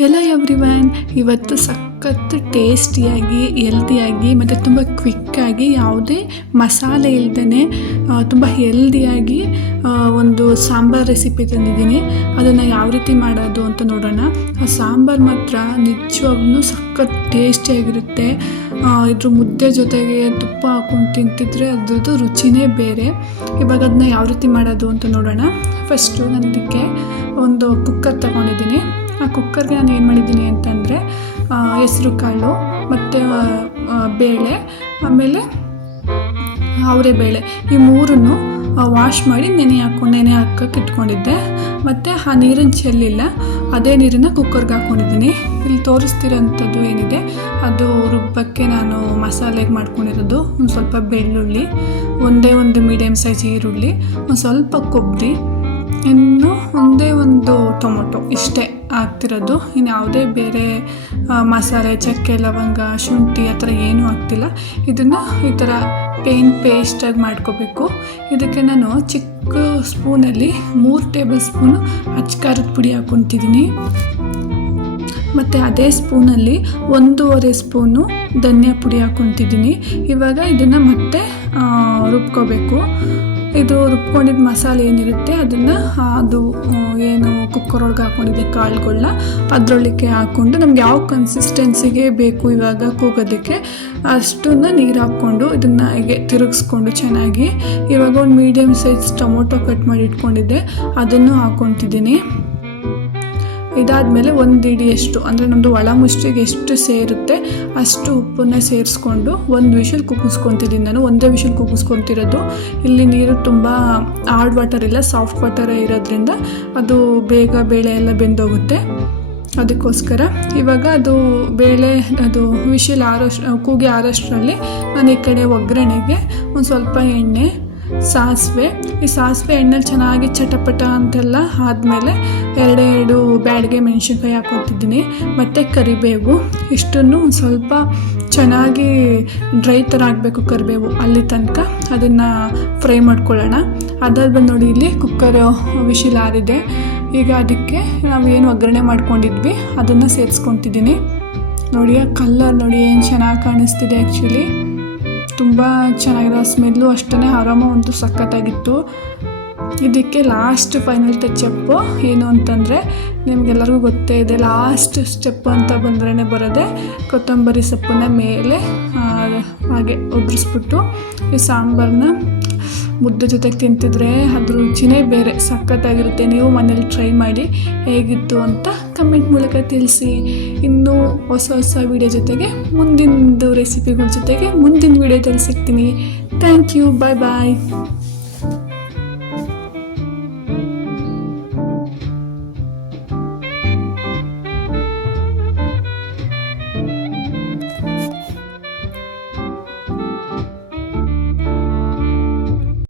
Hello everyone, ಇವತ್ತು ಸಖತ್ತು ಟೇಸ್ಟಿಯಾಗಿ ಹೆಲ್ದಿಯಾಗಿ ಮತ್ತು ತುಂಬ ಕ್ವಿಕ್ಕಾಗಿ ಯಾವುದೇ ಮಸಾಲೆ ಇಲ್ದೇ ತುಂಬ ಹೆಲ್ದಿಯಾಗಿ ಒಂದು ಸಾಂಬಾರು ರೆಸಿಪಿ ತಂದಿದ್ದೀನಿ. ಅದನ್ನು ಯಾವ ರೀತಿ ಮಾಡೋದು ಅಂತ ನೋಡೋಣ. ಆ ಸಾಂಬಾರು ಮಾತ್ರ ನಿಜವಾಗ್ಲೂ ಸಖತ್ತು ಟೇಸ್ಟಿಯಾಗಿರುತ್ತೆ. ಇದ್ರ ಮುದ್ದೆ ಜೊತೆಗೆ ತುಪ್ಪ ಹಾಕ್ಕೊಂಡು ತಿಂತಿದ್ರೆ ಅದ್ರದ್ದು ರುಚಿನೇ ಬೇರೆ. ಇವಾಗ ಅದನ್ನ ಯಾವ ರೀತಿ ಮಾಡೋದು ಅಂತ ನೋಡೋಣ. ಫಸ್ಟು ನಾನು ಇದಕ್ಕೆ ಒಂದು ಕುಕ್ಕರ್ ತಗೊಂಡಿದ್ದೀನಿ. ಆ ಕುಕ್ಕರ್ಗೆ ನಾನು ಏನು ಮಾಡಿದ್ದೀನಿ ಅಂತಂದರೆ ಹೆಸ್ರು ಕಾಳು ಮತ್ತು ಬೇಳೆ, ಆಮೇಲೆ ಅವರೆಬೇಳೆ, ಈ ಮೂರನ್ನು ವಾಶ್ ಮಾಡಿ ನೆನೆ ಹಾಕೋಕ್ಕೆ ಇಟ್ಕೊಂಡಿದ್ದೆ. ಮತ್ತು ಆ ನೀರನ್ನು ಚೆಲ್ಲಿಲ್ಲ, ಅದೇ ನೀರನ್ನು ಕುಕ್ಕರ್ಗೆ ಹಾಕ್ಕೊಂಡಿದ್ದೀನಿ. ಇಲ್ಲಿ ತೋರಿಸ್ತಿರೋಂಥದ್ದು ಏನಿದೆ ಅದು ರುಬ್ಬಕ್ಕೆ ನಾನು ಮಸಾಲೆಗೆ ಮಾಡ್ಕೊಂಡಿರೋದು. ಒಂದು ಸ್ವಲ್ಪ ಬೆಳ್ಳುಳ್ಳಿ, ಒಂದು ಮೀಡಿಯಮ್ ಸೈಜ್ ಈರುಳ್ಳಿ, ಒಂದು ಸ್ವಲ್ಪ ಕೊಬ್ಬರಿ, ಇನ್ನು ಒಂದು ಟೊಮೊಟೊ, ಇಷ್ಟೇ ಹಾಕ್ತಿರೋದು. ಇನ್ನು ಯಾವುದೇ ಬೇರೆ ಮಸಾಲೆ, ಚಕ್ಕೆ, ಲವಂಗ, ಶುಂಠಿ ಆ ಥರ ಏನೂ ಹಾಕ್ತಿಲ್ಲ. ಇದನ್ನು ಈ ಥರ ಪೇಸ್ಟಾಗಿ ಮಾಡ್ಕೋಬೇಕು. ಇದಕ್ಕೆ ನಾನು ಚಿಕ್ಕ ಸ್ಪೂನಲ್ಲಿ 3 ಟೇಬಲ್ ಸ್ಪೂನು ಅಚ್ಕಾರದ ಪುಡಿ ಹಾಕ್ಕೊತಿದ್ದೀನಿ. ಮತ್ತು ಅದೇ ಸ್ಪೂನಲ್ಲಿ 1.5 ಸ್ಪೂನು ಧನಿಯಾ ಪುಡಿ ಹಾಕ್ಕೊತಿದ್ದೀನಿ. ಇವಾಗ ಇದನ್ನು ಮತ್ತೆ ರುಬ್ಕೋಬೇಕು. ಇದು ರುಬ್ಕೊಂಡಿದ್ದ ಮಸಾಲೆ ಏನಿರುತ್ತೆ ಅದನ್ನು ಅದು ಏನು ಕುಕ್ಕರ್ ಒಳಗೆ ಹಾಕ್ಕೊಂಡಿದ್ದೆ ಕಾಳುಗಳನ್ನ ಅದರೊಳಗೆ ಹಾಕ್ಕೊಂಡು ನಮ್ಗೆ ಯಾವ ಕನ್ಸಿಸ್ಟೆನ್ಸಿಗೆ ಬೇಕು ಇವಾಗ ಕೂಗೋದಕ್ಕೆ ಅಷ್ಟನ್ನು ನೀರು ಹಾಕ್ಕೊಂಡು ಇದನ್ನು ಹೀಗೆ ತಿರುಗಿಸ್ಕೊಂಡು ಚೆನ್ನಾಗಿ. ಇವಾಗ ಒಂದು ಮೀಡಿಯಮ್ ಸೈಜ್ ಟೊಮೊಟೊ ಕಟ್ ಮಾಡಿ ಇಟ್ಕೊಂಡಿದ್ದೆ, ಅದನ್ನು ಹಾಕ್ಕೊತಿದ್ದೀನಿ. ಇದಾದಮೇಲೆ 1 ಹಿಡಿಯಷ್ಟು, ಅಂದರೆ ನಮ್ಮದು ಒಳ ಮುಷ್ಟಿಗೆ ಎಷ್ಟು ಸೇರುತ್ತೆ ಅಷ್ಟು ಉಪ್ಪನ್ನು ಸೇರಿಸ್ಕೊಂಡು 1 ವಿಷಲ್ ಕೂಗಿಸ್ಕೊತಿದ್ದೀನಿ. ನಾನು ಒಂದೇ ವಿಷಲ್ ಕೂಗಿಸ್ಕೊತಿರೋದು. ಇಲ್ಲಿ ನೀರು ತುಂಬ ಹಾರ್ಡ್ ವಾಟರ್ ಇಲ್ಲ, ಸಾಫ್ಟ್ ವಾಟರೇ ಇರೋದ್ರಿಂದ ಅದು ಬೇಗ ಬೇಳೆ ಎಲ್ಲ ಬೆಂದೋಗುತ್ತೆ. ಅದಕ್ಕೋಸ್ಕರ ಇವಾಗ ಅದು ಬೇಳೆ ಅದು ವಿಷಲ್ ಕೂಗಿ ಆರೋಷ್ಟರಲ್ಲಿ ನಾನು ಈ ಕಡೆ ಒಗ್ಗರಣೆಗೆ ಒಂದು ಸ್ವಲ್ಪ ಎಣ್ಣೆ, ಸಾಸಿವೆ, ಈ ಸಾಸಿವೆ ಎಣ್ಣೆಲಿ ಚೆನ್ನಾಗಿ ಚಟಪಟ ಅಂತೆಲ್ಲ ಆದಮೇಲೆ 2 ಬ್ಯಾಡಿಗೆ ಮೆಣಸಿನ್ಕಾಯಿ ಹಾಕ್ಕೊತಿದ್ದೀನಿ. ಮತ್ತು ಕರಿಬೇವು, ಇಷ್ಟನ್ನು ಒಂದು ಸ್ವಲ್ಪ ಚೆನ್ನಾಗಿ ಡ್ರೈ ಥರ ಆಗಬೇಕು ಕರಿಬೇವು, ಅಲ್ಲಿ ತನಕ ಅದನ್ನು ಫ್ರೈ ಮಾಡ್ಕೊಳ್ಳೋಣ. ಅದಾದ್ಮೇಲೆ ನೋಡಿ ಇಲ್ಲಿ ಕುಕ್ಕರ್ ವಿಶಿಲ್ ಆರಿದೆ. ಈಗ ಅದಕ್ಕೆ ನಾವು ಏನು ಒಗ್ಗರಣೆ ಮಾಡ್ಕೊಂಡಿದ್ವಿ ಅದನ್ನು ಸೇರಿಸ್ಕೊತಿದ್ದೀನಿ. ನೋಡಿ ಆ ಕಲ್ಲರ್ ನೋಡಿ ಏನು ಚೆನ್ನಾಗಿ ಕಾಣಿಸ್ತಿದೆ. ಆ್ಯಕ್ಚುಲಿ ತುಂಬ ಚೆನ್ನಾಗಿದೆ. ಸ್ಮೆಲ್ಲು ಅಷ್ಟೇ, ಆರಾಮ ಅಂತೂ ಸಖತ್ತಾಗಿತ್ತು. ಇದಕ್ಕೆ ಲಾಸ್ಟ್ ಫೈನಲ್ ಟಚಪ್ಪು ಏನು ಅಂತಂದರೆ ನಿಮಗೆಲ್ಲರಿಗೂ ಗೊತ್ತೇ ಇದೆ, ಲಾಸ್ಟ್ ಸ್ಟೆಪ್ ಅಂತ ಬಂದ್ರೇ ಬರೋದೆ ಕೊತ್ತಂಬರಿ ಸೊಪ್ಪನ್ನ ಮೇಲೆ ಹಾಗೆ ಉದುರಿಸ್ಬಿಟ್ಟು ಈ ಸಾಂಬಾರನ್ನ ಮುದ್ದೆ ಜೊತೆಗೆ ತಿಂತಿದ್ರೆ ಅದ್ರ ರುಚಿನೇ ಬೇರೆ, ಸಖತ್ತಾಗಿರುತ್ತೆ. ನೀವು ಮನೇಲಿ ಟ್ರೈ ಮಾಡಿ ಹೇಗಿತ್ತು ಅಂತ ಕಮೆಂಟ್ ಮೂಲಕ ತಿಳಿಸಿ. ಇನ್ನೂ ಹೊಸ ವೀಡಿಯೋ ಜೊತೆಗೆ ಮುಂದಿನ ರೆಸಿಪಿಗಳ ಜೊತೆಗೆ ಮುಂದಿನ ವೀಡಿಯೋದಲ್ಲಿ ಸಿಗ್ತೀನಿ. Thank you, bye.